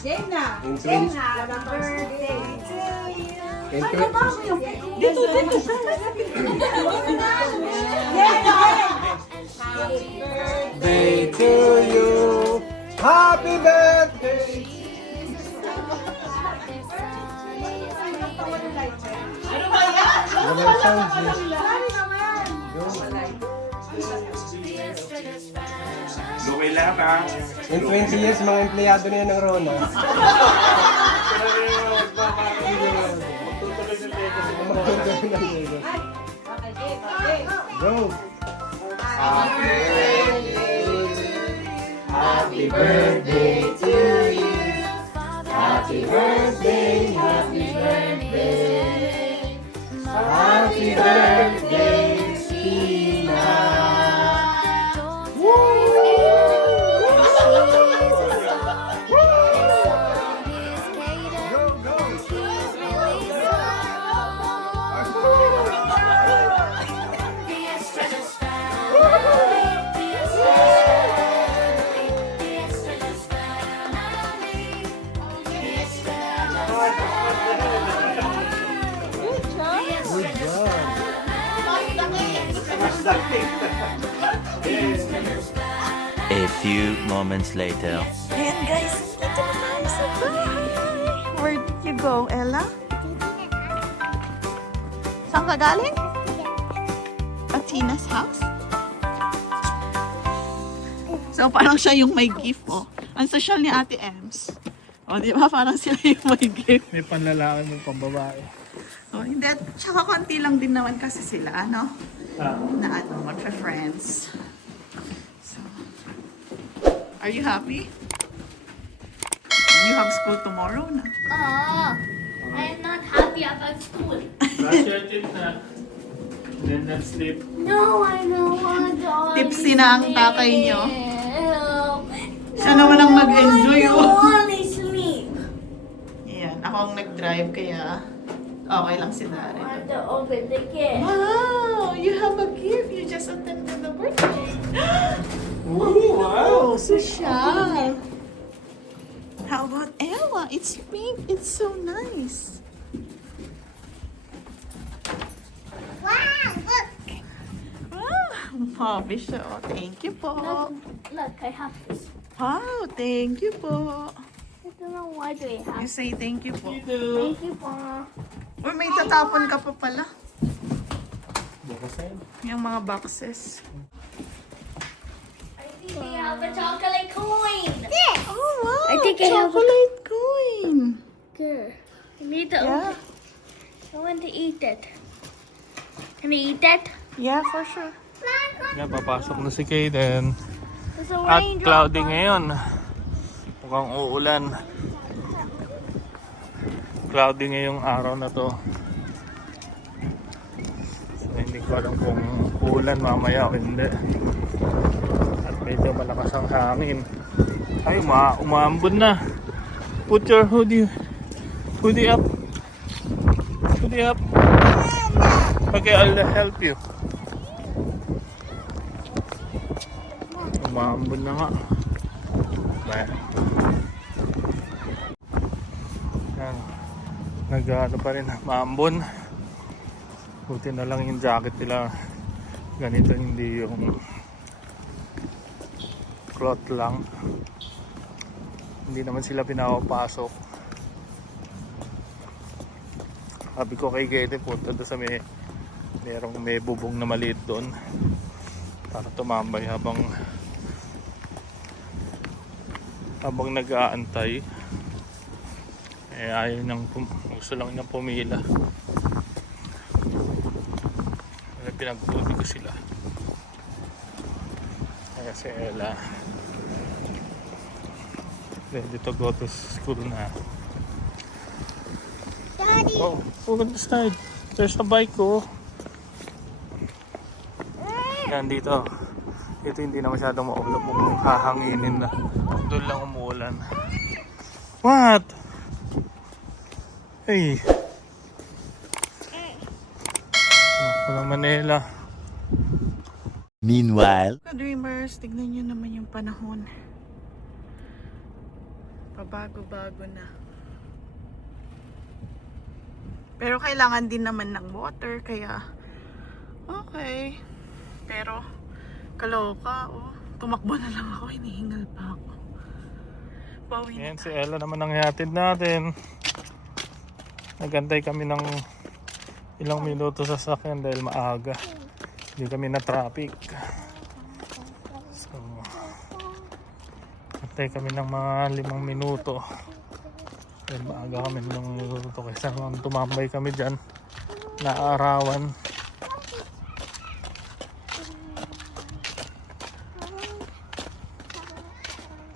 Game na. In Game 20 na. Happy birthday to you. in Ay, 20 baba mo yung cake. Dito siya. Game na. Happy birthday. Day to you. Happy birthday. Ano ba yan? Walang sounds eh. Sorry naman. Okay lang ha. In 20 years, mga empleyado na yan ng Rona. Magtutuloy ng Lego. Okay, game. Okay. Go! Happy birthday to you. Happy birthday, happy birthday. Happy birthday, Tina. Good job! A few moments later. Ayan guys, ito na tayo sa bahay. Where did you go, Ella? Saan ka galing? At Tina's house? So parang siya yung may gift, oh. Ang social ni Ate Ems. O, di ba? Parang sila yung may gift. May panlalaki mo pambabae. Oh, hindi. Tsaka konti lang din naman kasi sila, ano? Ah. Na ano, magpa-friends. So, are you happy? You have school tomorrow na. I'm not happy about school. Brush your teeth na. Then let's sleep. No, I don't want to. Tipsy na ang tatay nyo. Help. Siya naman ang nag-enjoy, I oh. don't want to sleep. Yan, ako ang nag-drive kaya okay lang si I Darren. want to open the gift. Wow! You have a gift. You just attended the birthday. Ooh, wow! So shy. How about Ella? It's pink. It's so nice. Wow, look. Wow, Bishop. Thank you po. Look, I have this. Wow, thank you po. I don't know why do I You have. say thank you po. Thank you, Pa. Uy, may tatapon ka pa pala. Bukas na yun. Yung mga boxes. I think I have a chocolate coin. Oh, wow. I think I have a- chocolate coin. Good. I need to Yeah. open. I want to eat it. Can I eat it? Yeah, for sure. Yan, papasok na si Kaden. There's a At raindrop cloudy on it. ngayon. Mukhang uulan. Cloudy ngayong araw na to. So, hindi ko alam kung uulan mamaya o hindi. At medyo malakas ang hangin. Ay, umaambon na. Put your hoodie up. Hoodie up. Okay, I'll help you. Umaambon na nga. Ayan. Yan. Nag-ano pa rin, maambon. Buti na lang yung jacket nila. Ganito, hindi yung cloth lang. Hindi naman sila pinapapasok. Sabi ko kay Gede, punta doon sa merong may bubong na maliit doon para tumambay habang nag-aantay. Eh ayaw nang gusto lang niyang pumila. Kaya pinagbuti ko sila. Kaya si Ella ready to go to school na. Daddy. Oh, look at the side. There's a bike, oh. Yan dito. Ito hindi na masyadong maulap kung hahanginin na. Doon lang umuulan. What? Hey. Walang Manila. Meanwhile. Ka-dreamers, tignan nyo naman yung panahon. Pabago-bago na. Pero kailangan din naman ng water, kaya okay. Pero kaloka, oh. Tumakbo na lang ako, hinihingal pa ako. Bawi na. Ayan, si Ella naman ang ihatid natin. Nagantay kami ng ilang minuto sa sakyan dahil maaga. Hindi kami na traffic. So, antay kami ng mga 5 minuto. Dahil maaga kami ng minuto. Kaysa naman tumambay kami dyan. Naarawan.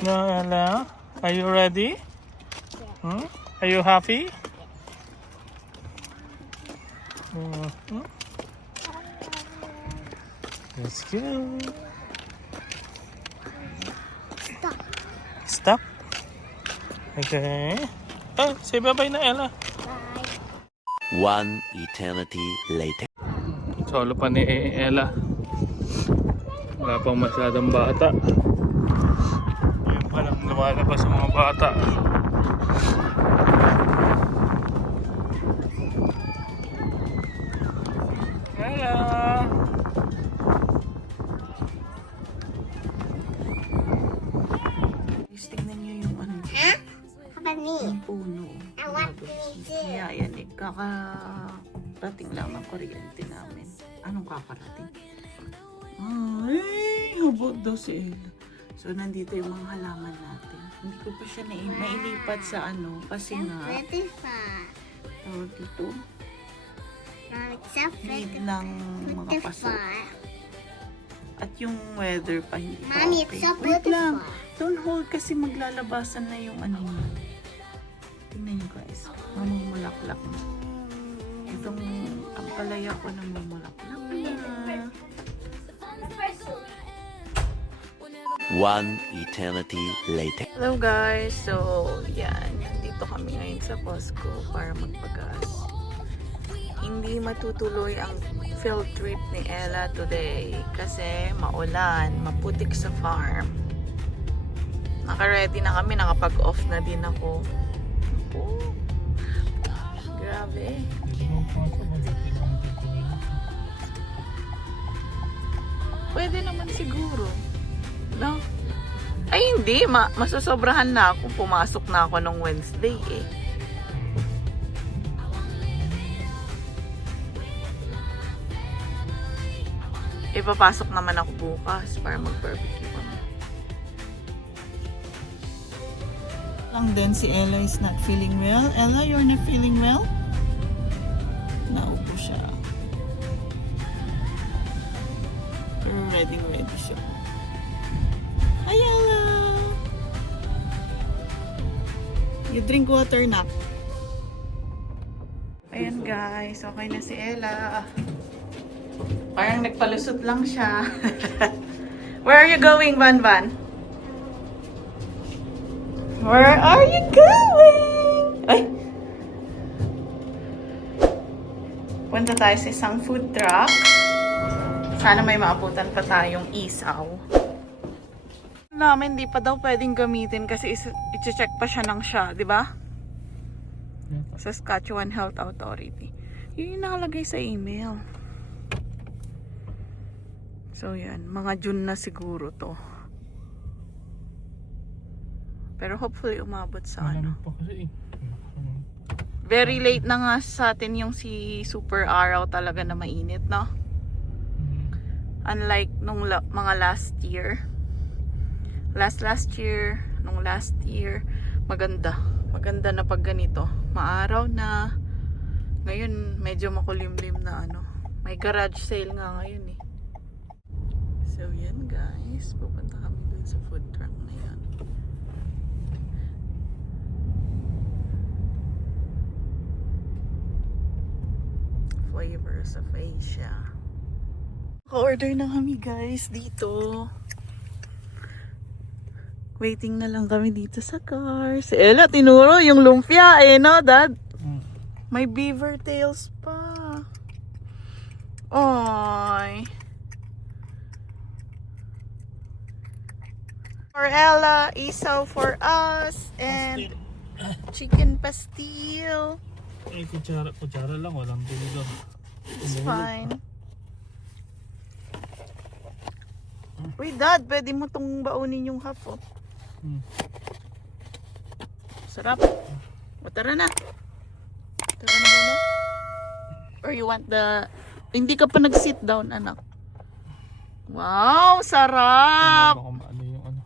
No, Ella? Are you ready? Hmm? Are you happy? Let's go. Stop. Okay. Oh, say bye-bye na, Ella. One eternity later. Solo pa ni Ella. Wala pang masyadong bata. Ngayon pa lang lumalabas ang mga bata. Ella! Guys, tingnan nyo yung ano. Yung puno. Kaya yan eh, kakarating lang ng kuryente namin. Anong kakarating? Ay, habot daw si Ella. So, nandito yung mga halaman natin. Hindi ko pa siya nailipat sa ano, kasi nga, tawag dito, need lang makapasok. At yung weather pa hindi pa Mommy, okay. it's so Wait lang. beautiful. Don't hold kasi maglalabasan na yung ano niya. Tingnan nyo guys. Mamumulaklak na. Itong ang palaya ko na mamulaklak na. One eternity later. Hello guys. So, yan. Dito kami ngayon sa Costco para magpagas. Hindi matutuloy ang field trip ni Ella today kasi maulan, maputik sa farm. Naka-ready na kami, nakapag-off na din ako. Oh, grabe. Pwede naman siguro. No? Ay hindi, masasobrahan na ako. Pumasok na ako nung Wednesday eh. Ipapasok naman ako bukas para mag-barbecue kami. Lang din si Ella is not feeling well. Ella, you're not feeling well? Naupo siya. Pero ready siya. Hi Ella! You drink water na. Ayan guys, okay na si Ella. Parang nagpalusot lang siya. Where are you going, Van Van? Where are you going? Ay! Punta tayo sa isang food truck. Sana may maabutan pa tayong isaw. Namin, di pa daw pwedeng gamitin kasi i-check pa siya ng siya, di ba? Saskatchewan Health Authority. Yun yung nakalagay sa email. So yan, mga June na siguro to. Pero hopefully umabot sa ano. Very late na nga sa atin yung si super araw talaga na mainit, no? Unlike nung mga last year. Last year, nung last year, maganda. Maganda na pag ganito. Maaraw na. Ngayon, medyo makulimlim na ano. May garage sale nga ngayon eh. So yan guys, pupunta kami dun sa food truck na yan. Flavors of Asia. Ka-order na kami guys dito. Waiting na lang kami dito sa car. Si Ella, tinuro yung lumpia eh, no, Dad? May beaver tails pa. Oy. For Ella, isaw for us, and chicken pastil. Eh, kutsara lang, walang tulugan. It's fine. Uy, Dad, pwede mo tong baunin yung half, oh. Sarap. O, tara na. Tara na muna. Or you want the... Hindi ka pa nag-sit down, anak. Wow, sarap! Baka maano yung ano.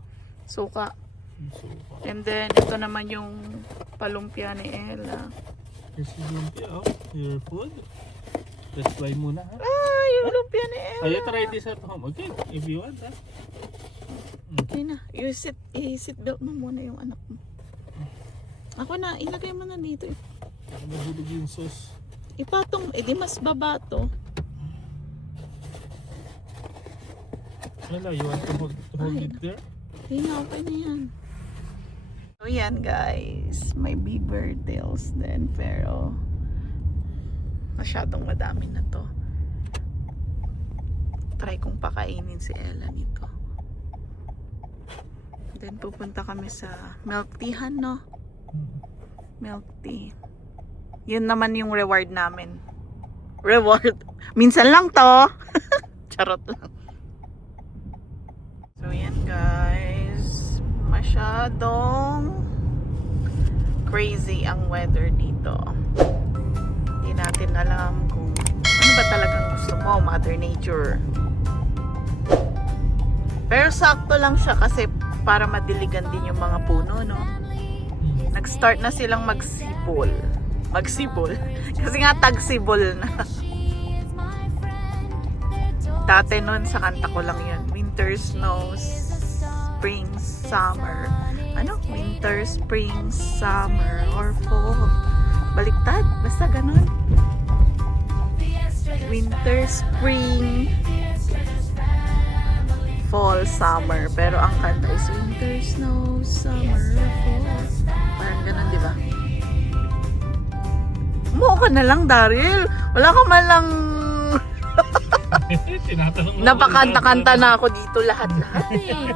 Suka. Yung suka. And then, ito naman yung palumpia ni Ella. Here's your lumpia, oh. Your food. Let's try muna, ha? Ah, yung lumpia ni Ella. Ay, try this at home. Okay, if you want, ha? Okay na. You i-sit belt mo muna yung anak mo. Ako na, ilagay mo na dito. Baka mahulog yung sauce. Ipatong, di mas baba to. Ella, you want to hold it there? Hindi na, okay na yan. So yan guys, may beaver tails din, pero masyadong madami na to. Try kong pakainin si Ella nito. Then pupunta kami sa milk teahan, no? Milk tea. Yun naman yung reward namin. Reward. Minsan lang to. Charot lang. So yan guys. Masyadong crazy ang weather dito. Hindi natin alam kung ano ba talagang gusto mo, Mother Nature. Pero sakto lang siya kasi para madiligan din yung mga puno, no? Nag-start na silang magsibol. Magsibol. Kasi nga tagsibol na. Dati nun sa kanta ko lang yun. Winter, snow, spring, summer. Ano? Winter, spring, summer, or fall. Baliktad. Basta ganun. Winter, spring, fall, summer. Pero ang kanta is winter, snow, summer, fall. Parang ganun, di ba? Umuo ka na lang, Daryl. Wala ka man lang... Tinatanong mo. Napakanta-kanta na ako dito lahat-lahat eh.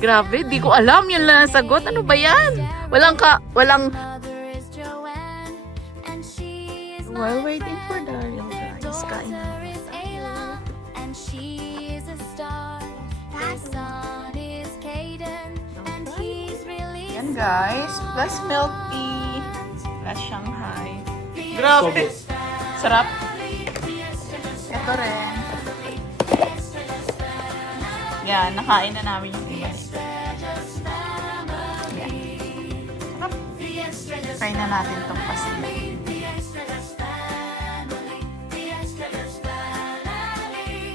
Grabe, di ko alam yun lang ang sagot. Ano ba yan? Walang... While waiting for Daryl, guys, kain na. Yan guys, plus milk tea, plus Shanghai. Grabe! Sarap! Ito rin. Yan, nakain na namin yung iba. Yan. Sarap! Try na natin tong pastil.